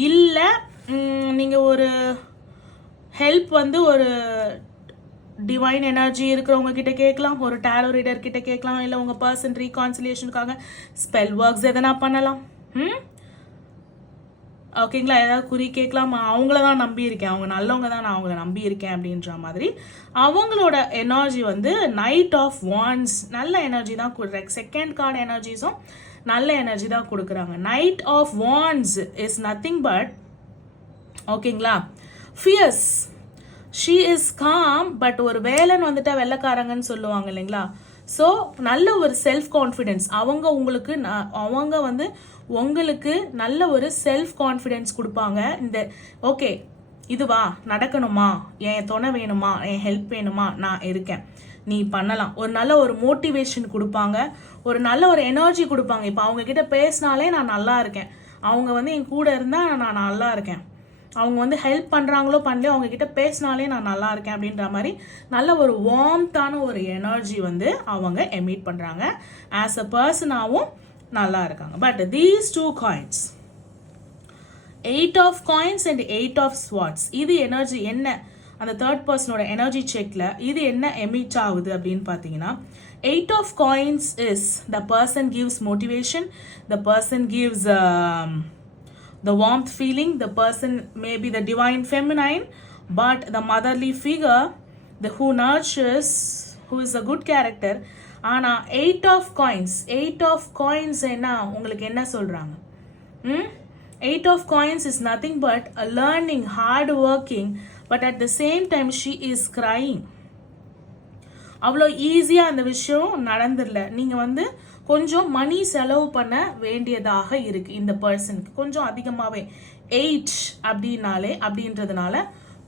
இல்லை நீங்கள் ஒரு ஹெல்ப் வந்து ஒரு டிவைன் எனர்ஜி இருக்கிறவங்க கிட்ட கேட்கலாம், ஒரு டேரோ ரீடர் கிட்ட கேட்கலாம், இல்லை உங்கள் பர்சன் ரீகான்சிலியேஷனுக்காக ஸ்பெல் ஒர்க்ஸ் எதனா பண்ணலாம். ஓகேங்களா? ஏதாவது குறி கேட்கலாம். அவங்கள தான் நம்பி இருக்கேன், அவங்க நல்லவங்க தான், நான் அவங்கள நம்பி இருக்கேன் அப்படின்ற மாதிரி அவங்களோட எனர்ஜி வந்து நைட் ஆஃப் வாண்ட்ஸ் நல்ல எனர்ஜி தான் கொடுக்குறாங்க. செகண்ட் கார்டு எனர்ஜிஸும் நல்ல எனர்ஜி தான் கொடுக்குறாங்க. Knight of wands is nothing but, ஓகேங்களா, fierce. She is calm, but ஒரு வேலைன்னு வந்துட்டா வெள்ளைக்காரங்கன்னு சொல்லுவாங்க இல்லைங்களா? ஸோ நல்ல ஒரு செல்ஃப் கான்ஃபிடென்ஸ் அவங்க வந்து உங்களுக்கு நல்ல ஒரு செல்ஃப் கான்ஃபிடென்ஸ் கொடுப்பாங்க. இந்த ஓகே இதுவா நடக்கணுமா, என் துணை வேணுமா, என் ஹெல்ப் வேணுமா, நான் இருக்கேன், நீ பண்ணலாம், ஒரு நல்ல ஒரு மோட்டிவேஷன் கொடுப்பாங்க, ஒரு நல்ல ஒரு எனர்ஜி கொடுப்பாங்க. இப்போ அவங்க கிட்ட பேசினாலே நான் நல்லா இருக்கேன், அவங்க வந்து என் கூட இருந்தால் நான் நல்லா இருக்கேன், அவங்க வந்து ஹெல்ப் பண்ணுறாங்களோ பண்ணலையோ அவங்க கிட்ட பேசினாலே நான் நல்லா இருக்கேன் அப்படின்ற மாதிரி நல்ல ஒரு வார்ம்த்தான ஒரு எனர்ஜி வந்து அவங்க எமிட் பண்ணுறாங்க. ஆஸ் அ பர்சனாகவும் நல்லா இருக்காங்க. But these 2 coins, 8 of coins and 8 of swords, இது எனர்ஜி என்ன, அந்த தேர்ட் பர்சனோட எனர்ஜி செக்ல இது என்ன எமிட் ஆகுது அப்படின்னு பார்த்தீங்கன்னா, 8 of coins is the person gives motivation, the person gives the warmth feeling, the person may be the divine feminine, but the motherly figure, the who nurtures, who is a good character. ஆனா 8 of coins என்ன உங்களுக்கு என்ன சொல்றாங்க? 8 of coins is nothing but a learning, hard working, but at the same time she is crying. அவ்வளோ ஈஸியாக அந்த விஷயம் நடந்துடல. நீங்கள் வந்து கொஞ்சம் மணி செலவு பண்ண வேண்டியதாக இருக்குது இந்த பர்சனுக்கு, கொஞ்சம் அதிகமாகவே. 8 அப்படின்றதுனால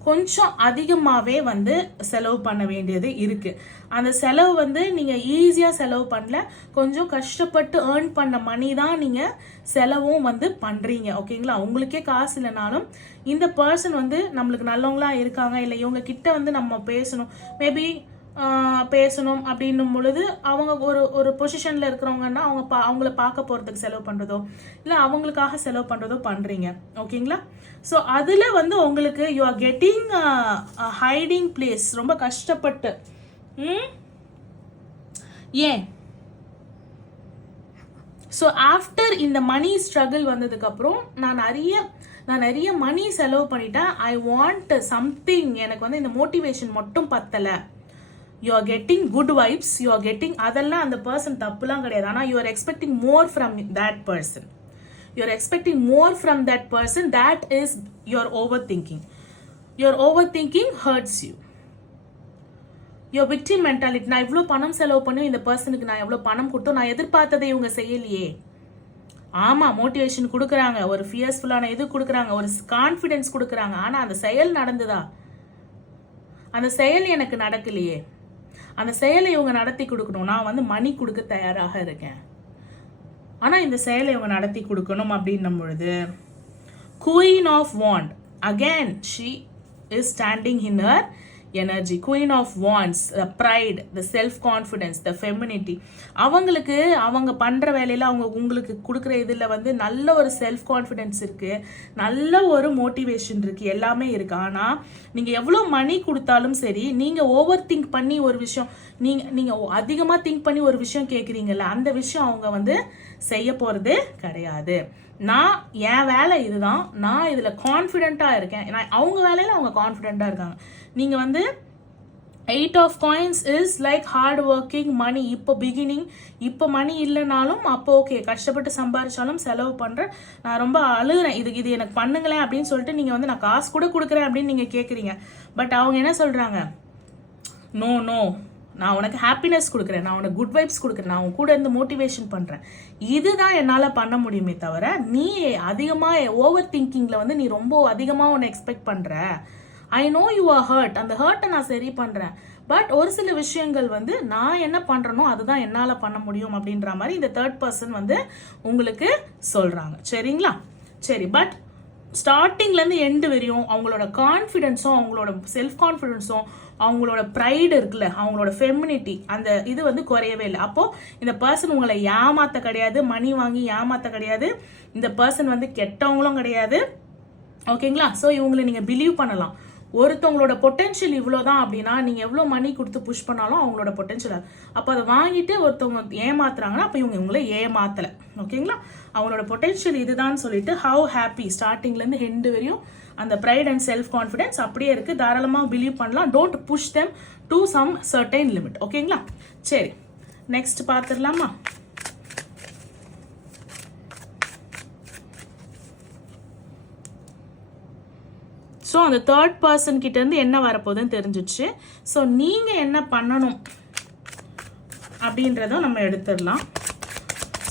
கொஞ்சம் அதிகமாகவே வந்து செலவு பண்ண வேண்டியது இருக்குது. அந்த செலவு வந்து நீங்கள் ஈஸியாக செலவு பண்ணல, கொஞ்சம் கஷ்டப்பட்டு ஏர்ன் பண்ண மணி தான் நீங்கள் செலவும் வந்து பண்ணுறீங்க. ஓகேங்களா? உங்களுக்கே காசு இல்லைனாலும் இந்த பர்சன் வந்து நம்மளுக்கு நல்லவங்களா இருக்காங்க, இல்லை இவங்க கிட்ட வந்து நம்ம பேசணும், மேபி பேசணும் அப்படின்னும் பொழுது அவங்க ஒரு பொசிஷனில் இருக்கிறவங்கன்னா அவங்கள பார்க்க போகிறதுக்கு செலவு பண்ணுறதோ இல்லை அவங்களுக்காக செலவு பண்ணுறதோ பண்ணுறீங்க. ஓகேங்களா? ஸோ அதில் வந்து உங்களுக்கு you are getting hiding place ரொம்ப கஷ்டப்பட்டு. ஏன்? ஸோ ஆஃப்டர் இந்த மணி ஸ்ட்ரகிள் வந்ததுக்கப்புறம் நான் நிறைய மணி செலவு பண்ணிட்டேன். ஐ வாண்ட் சம்திங், எனக்கு வந்து இந்த மோட்டிவேஷன் மட்டும் பத்தலை. You are getting good vibes, you are getting, அதெல்லாம் அந்த பர்சன் தப்புலாம் கிடையாது. ஆனால் you are expecting more from that person. You are expecting more from that person. That is your over thinking. Your over thinking hurts you. Your victim mentality. நான் இவ்வளோ பணம் செலவு பண்ணி இந்த பர்சனுக்கு நான் எவ்வளோ பணம் கொடுத்தோம், நான் எதிர்பார்த்ததை இவங்க செய்யலையே. ஆமாம், மோட்டிவேஷன் கொடுக்குறாங்க, ஒரு ஃபியர்ஸ்ஃபுல்லான இது கொடுக்குறாங்க, ஒரு கான்ஃபிடென்ஸ் கொடுக்குறாங்க. ஆனால் அந்த செயல் நடந்துதா? அந்த செயல் எனக்கு நடக்கலையே. அந்த செயலை இவங்க நடத்தி கொடுக்கணும். நான் வந்து மணி கொடுக்க தயாராக இருக்கேன், ஆனால் இந்த செயலை இவங்க நடத்தி கொடுக்கணும் அப்படின்னும் பொழுது queen of wand again she is standing in her energy. Queen of wands, the pride, the self confidence, the femininity. அவங்களுக்கு அவங்க பண்ணுற வேலையில் அவங்க உங்களுக்கு கொடுக்குற இதில் வந்து நல்ல ஒரு செல்ஃப் கான்ஃபிடென்ஸ் இருக்குது, நல்ல ஒரு மோட்டிவேஷன் இருக்குது, எல்லாமே இருக்குது. ஆனால் நீங்கள் எவ்வளோ மணி கொடுத்தாலும் சரி, நீங்கள் ஓவர் திங்க் பண்ணி ஒரு விஷயம், நீங்கள் அதிகமாக திங்க் பண்ணி ஒரு விஷயம் கேட்குறீங்கல்ல, அந்த விஷயம் அவங்க வந்து செய்ய போகிறதே கிடையாது. நான் என் வேலை இதுதான், நான் இதில் கான்ஃபிடென்ட்டாக இருக்கேன், நான் அவங்க வேலையில் அவங்க கான்ஃபிடென்ட்டாக இருக்காங்க. நீங்கள் வந்து 8 of coins is like hard working money. இப்போ பிகினிங், இப்போ மணி இல்லைனாலும் அப்போ ஓகே, கஷ்டப்பட்டு சம்பாதிச்சாலும் செலவு பண்ணுறேன், நான் ரொம்ப அழுகிறேன், இது எனக்கு பண்ணுங்களேன் அப்படின்னு சொல்லிட்டு நீங்கள் வந்து நான் காசு கூட கொடுக்குறேன் அப்படின்னு நீங்கள் கேட்குறீங்க. பட் அவங்க என்ன சொல்கிறாங்க? நோ, நான் உனக்கு ஹாப்பினஸ் கொடுக்குறேன், நான் உனக்கு குட் வைப்ஸ் கொடுக்குறேன், நான் உன் கூட இருந்து மோட்டிவேஷன் பண்ணுறேன். இதுதான் என்னால் பண்ண முடியுமே தவிர, நீ அதிகமாக ஓவர் திங்கிங்கில் வந்து நீ ரொம்ப அதிகமாக உன்னை எக்ஸ்பெக்ட் பண்ணுற. I know you are hurt, அந்த ஹர்ட்டை நான் சரி பண்ணுறேன், பட் ஒரு சில விஷயங்கள் வந்து நான் என்ன பண்ணுறனோ அதுதான் என்னால் பண்ண முடியும் அப்படின்ற மாதிரி இந்த தேர்ட் பர்சன் வந்து உங்களுக்கு சொல்கிறாங்க. சரிங்களா? சரி, பட் ஸ்டார்டிங்லேருந்து எண்டு வரையும் அவங்களோட கான்ஃபிடென்ஸும் அவங்களோட செல்ஃப் கான்ஃபிடென்ஸும் அவங்களோட ப்ரைடு இருக்குல்ல, அவங்களோட ஃபெமினிட்டி, அந்த இது வந்து குறையவே இல்லை. அப்போது இந்த பர்சன் உங்களை ஏமாற்ற கிடையாது, மணி வாங்கி ஏமாற்ற கிடையாது, இந்த பர்சன் வந்து கெட்டவங்களும் கிடையாது. ஓகேங்களா? ஸோ இவங்களை நீங்கள் பிலீவ் பண்ணலாம். ஒருத்தவங்களோட பொட்டென்ஷியல் இவ்வளோதான் அப்படின்னா நீங்கள் எவ்வளோ மணி கொடுத்து புஷ் பண்ணாலும் அவங்களோட பொட்டென்ஷியல் அது. அப்போ அதை வாங்கிட்டு ஒருத்தவங்க ஏமாத்துறாங்கன்னா அப்போ இவங்களை ஏமாத்தலை. ஓகேங்களா? அவங்களோட பொட்டென்ஷியல் இதுதான் சொல்லிட்டு ஹவ் ஹாப்பி, ஸ்டார்டிங்லேருந்து ஹெண்டு வரையும் அந்த ப்ரைட் அண்ட் செல்ஃப் கான்ஃபிடென்ஸ் அப்படியே இருக்குது, தாராளமாக பிலீவ் பண்ணலாம். Don't push them to some certain limit. ஓகேங்களா? சரி, நெக்ஸ்ட் பார்த்துடலாமா? ஸோ அந்த தேர்ட் பர்சன் கிட்டேருந்து என்ன வரப்போகுதுன்னு தெரிஞ்சிச்சு. ஸோ நீங்கள் என்ன பண்ணணும் அப்படின்றதும் நம்ம எடுத்துடலாம்.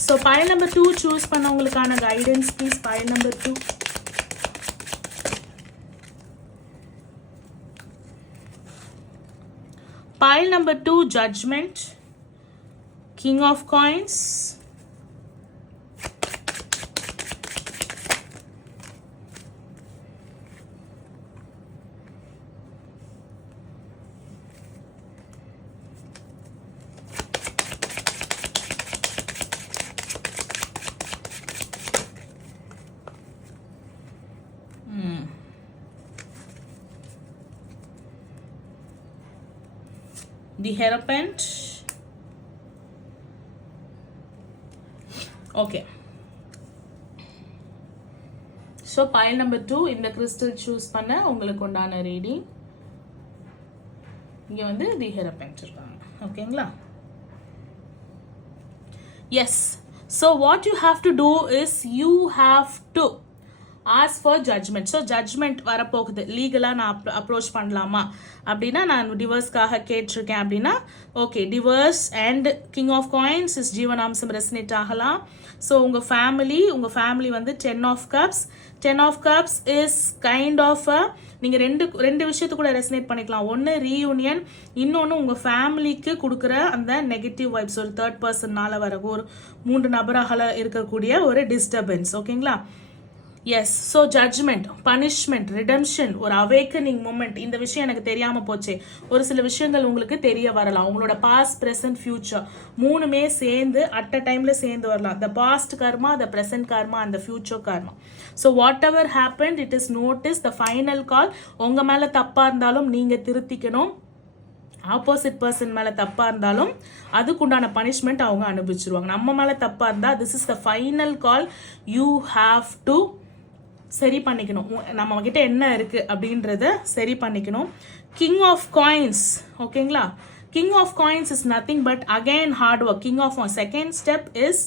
ஸோ பைல் நம்பர் 2 சூஸ் பண்ணவங்களுக்கான guidance please. Pile number 2. Pile number 2, Judgment, King of Coins, the Hierophant. Okay, so pile number 2 இந்த crystal choose பண்ண உங்களுக்கு உண்டான ரீடிங். இங்க வந்து the Hierophant இருக்காங்க. ஓகேங்களா? Yes, so what you have to do is you have to as far judgement. So judgement வரப்போகுது, லீகலாக நான் அப்ரோச் பண்ணலாமா அப்படின்னா, நான் டிவோர்ஸ்க்காக கேட்டிருக்கேன் அப்படின்னா okay, divorce and king of coins is ஜீவனாம்சம் ரெசனேட் ஆகலாம். ஸோ உங்கள் ஃபேமிலி வந்து 10 of cups. 10 of cups is kind of நீங்கள் ரெண்டு விஷயத்து கூட ரெசனேட் பண்ணிக்கலாம். ஒன்று ரீயூனியன், இன்னொன்று உங்கள் ஃபேமிலிக்கு கொடுக்குற அந்த நெகட்டிவ் வைப்ஸ், ஒரு தேர்ட் பர்சன்னால வர ஒரு 3 நபராக இருக்கக்கூடிய ஒரு டிஸ்டர்பன்ஸ். ஓகேங்களா? Yes. So judgement, punishment, redemption, ஒரு அவேக்கனிங் மூமெண்ட். இந்த விஷயம் எனக்கு தெரியாமல் போச்சே, ஒரு சில விஷயங்கள் உங்களுக்கு தெரிய வரலாம். உங்களோட பாஸ்ட், ப்ரெசன்ட், ஃபியூச்சர் மூணுமே சேர்ந்து அட் அ டைம்ல சேர்ந்து வரலாம். The past karma, the present karma and the future karma. So whatever happen, it is notice the final call. உங்க மேல தப்பா இருந்தாலும் நீங்க திருத்திக்கணும். ஆப்போசிட் பர்சன் மேலே தப்பாக இருந்தாலும் அதுக்குண்டான பனிஷ்மெண்ட் அவங்க அனுபவிச்சிருவாங்க. நம்ம மேலே தப்பாக இருந்தால் this is the final call. You have to சரி பண்ணிக்கணும். நம்ம கிட்ட என்ன இருக்குது அப்படின்றத சரி பண்ணிக்கணும். கிங் ஆஃப் காயின்ஸ், ஓகேங்களா? King of coins is nothing but again hard work. King of second step is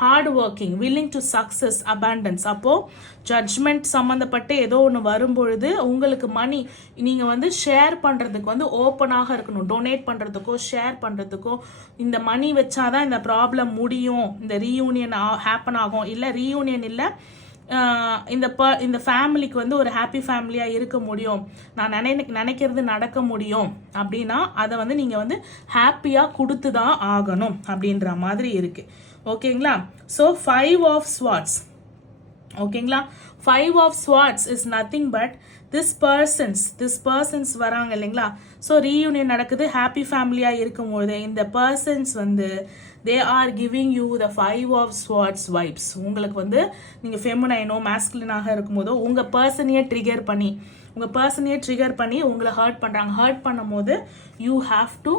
hard working, willing to success, abundance. அப்போது ஜட்ஜ்மெண்ட் சம்மந்தப்பட்டு ஏதோ ஒன்று வரும்பொழுது உங்களுக்கு மணி நீங்கள் வந்து ஷேர் பண்ணுறதுக்கு வந்து ஓப்பனாக இருக்கணும். டொனேட் பண்ணுறதுக்கோ ஷேர் பண்ணுறதுக்கோ, இந்த மணி வச்சாதான் இந்த ப்ராப்ளம் முடியும், இந்த ரீயூனியன் ஹேப்பன் ஆகும், இல்லை ரீயூனியன் இல்லை இந்த ஃபேமிலிக்கு வந்து ஒரு ஹாப்பி ஃபேமிலியாக இருக்க முடியும், நான் நினைக்கிறது நடக்க முடியும் அப்படின்னா அதை வந்து நீங்கள் வந்து ஹாப்பியாக கொடுத்து தான் ஆகணும் அப்படின்ற மாதிரி இருக்குது. ஓகேங்களா? So 5 of swords. ஓகேங்களா? 5 of swords is nothing but this persons வராங்க இல்லைங்களா? ஸோ ரீயூனியன் நடக்குது, ஹாப்பி ஃபேமிலியாக இருக்கும்போது இந்த பர்சன்ஸ் வந்து they are giving you the 5 of swords vibes. உங்களுக்கு வந்து நீங்கள் ஃபெமினைனோ மேஸ்குலினாக இருக்கும்போதோ உங்கள் பர்சனையே ட்ரிகர் பண்ணி உங்களை ஹர்ட் பண்ணுறாங்க. ஹர்ட் பண்ணும் போது you have to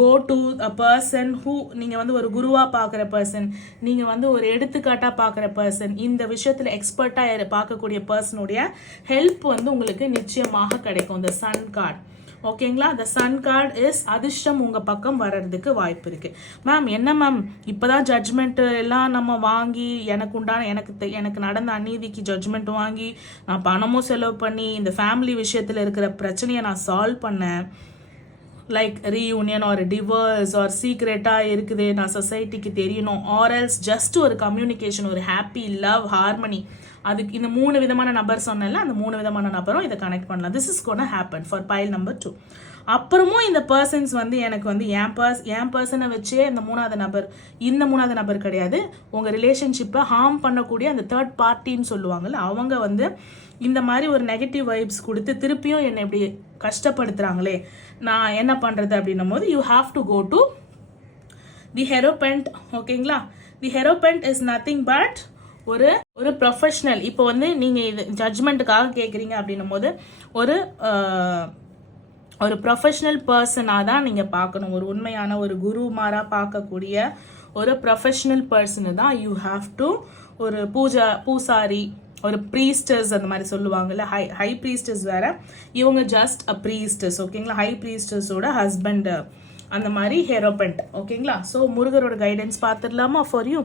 go to a person who, நீங்கள் வந்து ஒரு குருவாக பார்க்குற பர்சன், நீங்கள் வந்து ஒரு எடுத்துக்காட்டாக பார்க்குற பர்சன், இந்த விஷயத்தில் எக்ஸ்பர்ட்டாக பார்க்கக்கூடிய பர்சனுடைய ஹெல்ப் வந்து உங்களுக்கு நிச்சயமாக கிடைக்கும். இந்த சன் கார்டு, ஓகேங்களா? த சன் கார்டு இஸ் அதிர்ஷ்டம் உங்கள் பக்கம் வர்றதுக்கு வாய்ப்பு இருக்குது. மேம் என்ன மேம் இப்போதான் ஜட்ஜ்மெண்ட் எல்லாம் நம்ம வாங்கி எனக்கு நடந்த அநீதிக்கு ஜட்ஜ்மெண்ட் வாங்கி நான் பணமும் செலவு பண்ணி இந்த ஃபேமிலி விஷயத்தில் இருக்கிற பிரச்சனையை நான் சால்வ் பண்ணேன். Like reunion or divorce or சீக்ரெட்டாக இருக்குது, நான் சொசைட்டிக்கு தெரியணும், ஆர் எல்ஸ் ஜஸ்ட் ஒரு கம்யூனிகேஷன், ஒரு ஹாப்பி லவ் ஹார்மனி. அதுக்கு இந்த 3 விதமான நபர் சொன்னேன்ல, அந்த 3 விதமான நபரும் இதை கனெக்ட் பண்ணலாம். This is gonna happen for pile number 2. அப்புறமும் இந்த பர்சன்ஸ் வந்து எனக்கு வந்து என் பர்சனை வச்சே இந்த மூணாவது நபர் கிடையாது, உங்கள் ரிலேஷன்ஷிப்பை ஹார்ம் பண்ணக்கூடிய அந்த தேர்ட் பார்ட்டின்னு சொல்லுவாங்கல்ல, அவங்க வந்து இந்த மாதிரி ஒரு நெகட்டிவ் வைப்ஸ் கொடுத்து திருப்பியும் என்னை இப்படி கஷ்டப்படுத்துகிறாங்களே, நான் என்ன பண்ணுறது அப்படின்னும் போது you have to go to the hierophant. ஓகேங்களா? The hierophant is nothing but ஒரு ப்ரொஃபஷனல். இப்போ வந்து நீங்கள் இது ஜட்ஜ்மெண்ட்டுக்காக கேட்குறீங்க அப்படின்னும் போது ஒரு ப்ரொஃபஷனல் பர்சனாக தான் நீங்கள் பார்க்கணும். ஒரு உண்மையான ஒரு குருமாராக பார்க்கக்கூடிய ஒரு ப்ரொஃபஷனல் பர்சனு தான் யூ ஹாவ் டு. ஒரு பூசாரி, ஒரு ப்ரீஸ்டர்ஸ் அந்த மாதிரி சொல்லுவாங்கல்ல, ஹை ப்ரீஸ்டர்ஸ் வேற, இவங்க ஜஸ்ட் அ ப்ரீஸ்டர்ஸ். ஓகேங்களா? ஹை ப்ரீஸ்டர்ஸோட ஹஸ்பண்ட் அந்த மாதிரி ஹெரோபென்ட். ஓகேங்களா? ஸோ முருகரோட கைடன்ஸ் பார்த்துடலாமா for you?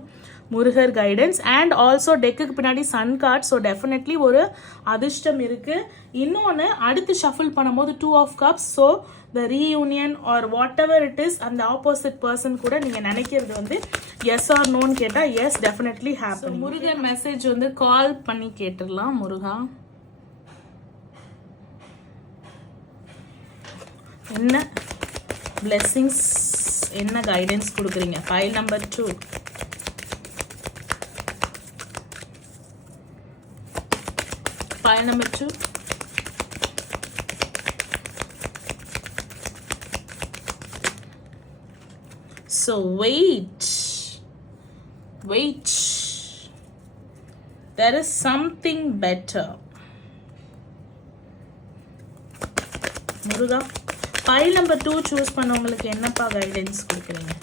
Murugar guidance and also டெக்குக்கு பின்னாடி சன் கார்ட். ஸோ டெஃபினெட்லி ஒரு அதிர்ஷ்டம் இருக்கு. இன்னொன்று அடுத்து ஷஃபிள் பண்ணும்போது 2 of cups. So the reunion or whatever it is, அந்த ஆப்போசிட் பர்சன் கூட நீங்கள் நினைக்கிறது வந்து எஸ் ஆர் நோன்னு கேட்டால் எஸ், டெஃபினெட்லி ஹேப்பன். முருகர் மெசேஜ் வந்து கால் பண்ணி கேட்டுடலாம். முருகா என்ன blessings, என்ன கைடன்ஸ் கொடுக்குறீங்க? File number 2. File number 2. So wait. There is something better. Muruga, file number 2 choose பண்ணவங்களுக்கு என்னப்பா கைடன்ஸ் கொடுக்குறீங்க?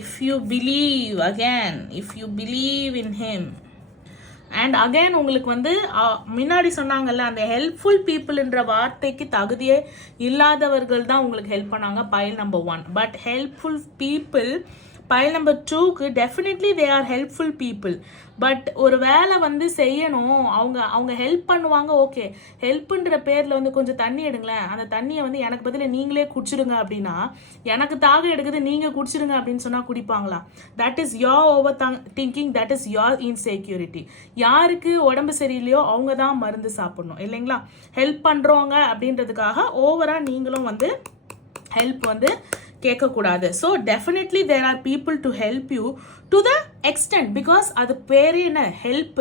If you believe in him and again உங்களுக்கு வந்து முன்னாடி சொன்னாங்கல்ல, அந்த ஹெல்ப்ஃபுல் பீப்புள்ன்ற வார்த்தைக்கு தகுதியே இல்லாதவர்கள் தான் உங்களுக்கு ஹெல்ப் பண்ணாங்க. Pile number 1. But helpful people pile number 2க்கு definitely they are helpful people. But ஒரு வேலை வந்து செய்யணும், அவங்க ஹெல்ப் பண்ணுவாங்க. ஓகே, ஹெல்ப்புன்ற பேரில் வந்து கொஞ்சம் தண்ணி எடுங்களேன், அந்த தண்ணியை வந்து எனக்கு பதில் நீங்களே குடிச்சிடுங்க அப்படின்னா, எனக்கு தாக எடுக்குது நீங்கள் குடிச்சிடுங்க அப்படின்னு சொன்னால் குடிப்பாங்களா? That is your over thinking, that is your insecurity. யாருக்கு உடம்பு சரியில்லையோ அவங்க தான் மருந்து சாப்பிடணும் இல்லைங்களா? ஹெல்ப் பண்ணுறவங்க அப்படின்றதுக்காக ஓவராக நீங்களும் வந்து ஹெல்ப் வந்து கேட்கக்கூடாது. So definitely there are people to help you to the extent, because அது பேர் என்ன, ஹெல்ப்.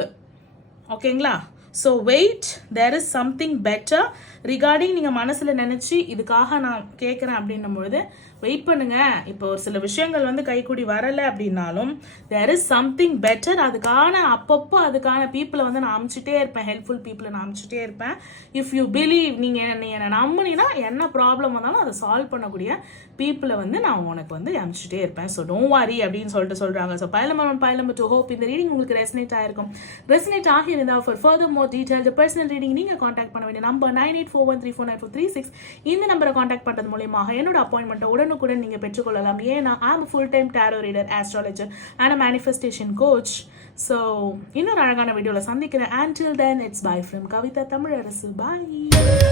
ஓகேங்களா? So wait, there is something better regarding. நீங்கள் மனசில் நினச்சி இதுக்காக நான் கேட்குறேன் அப்படின்னும் பொழுது வெயிட் பண்ணுங்க. இப்போ ஒரு சில விஷயங்கள் வந்து கைக்கூடி வரலை அப்படின்னாலும் தேர் இஸ் சம்திங் பெட்டர். அதுக்கான அப்பப்போ அதுக்கான பீப்புளை வந்து நான் அனுப்பிச்சிட்டே இருப்பேன், ஹெல்ப்ஃபுல் பீப்புளை நான் அனுப்பிச்சிட்டே இருப்பேன். இஃப் யூ பிலீவ், நீங்கள் என்னை நம்பினீங்கன்னா என்ன ப்ராப்ளம் வந்தாலும் அதை சால்வ் பண்ணக்கூடிய பீப்புளை வந்து நான் உனக்கு வந்து அனுப்பிச்சிட்டே இருப்பேன். ஸோ டோன்ட் வரி அப்படின்னு சொல்கிறாங்க. So pile number 1, pile number 2, hope இந்த ரீடிங் உங்களுக்கு ரெசனேட் ஆகிருக்கும். ரெசனேட் ஆகியிருந்தால் for further more detailed personal reading நீங்கள் காண்டாக்ட் பண்ண வேண்டிய நம்பர் 9841349436. இந்த நம்பரை காண்டாக்ட் பண்ணுறது மூலியமாக என்னோட அப்பாயின்மெண்ட்டை உடனுக்குடன் நீங்கள் பெற்றுக்கொள்ளலாம். ஏன்னா I'm full time tarot reader, astrologer and a manifestation coach. So இன்னொரு அழகான வீடியோவில் சந்திக்கிறேன். Until then, it's bye from Kavitha Tamilarasu. Bye.